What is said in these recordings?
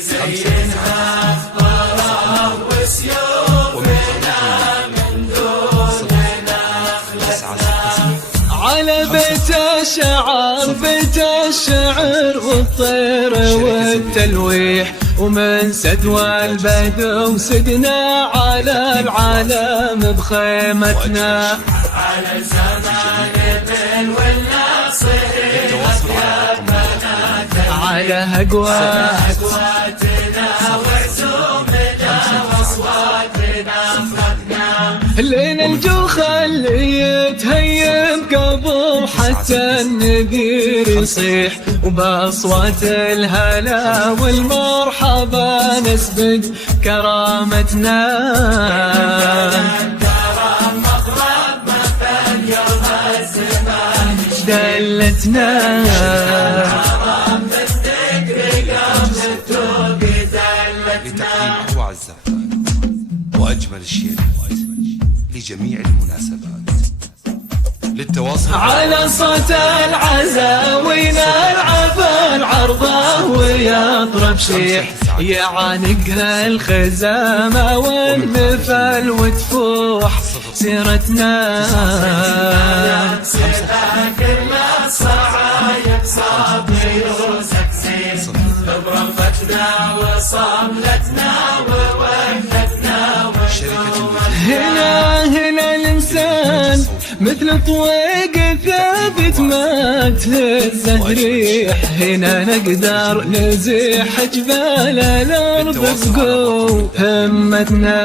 زينها ضرر وسيوفنا من دوننا على بيت الشعر بيت الشعر والطير والتلويح ومن سدوى البدو سدنا على العالم بخيمتنا على زمان ابن والناصر على هقواتنا وعزومنا واصواتنا لين الجوخ اللي يتهيم قبل حتى النذير يصيح وبأصوات الهلا والمرحبا نسبق كرامتنا مغرب ما فاليوم الزمان دلتنا لتقديم أروع الزفات وأجمل الشيرات لجميع المناسبات للتواصل على صوت العزاوين العب العرضة ويضرب شيح يعانقها الخزامة والنفل وتفوح سيرتنا كل الصعايب صاب يوسف زين برفتنا وصاملتنا ووحدتنا هنا الإنسان مثل طويق ثابت ما تهزه ريح هنا نقدر نزيح جبال الأرض بقوة همتنا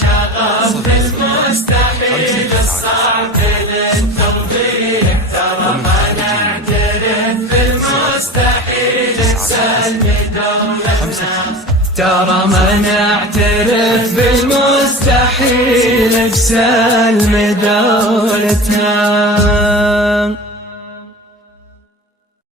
شغف بالمستحيل الصعب للترفيه ترى ما نعترف بالمستحيل السلم دولتنا ترى ما نعترف بالمستحيل بسلم دولتنا.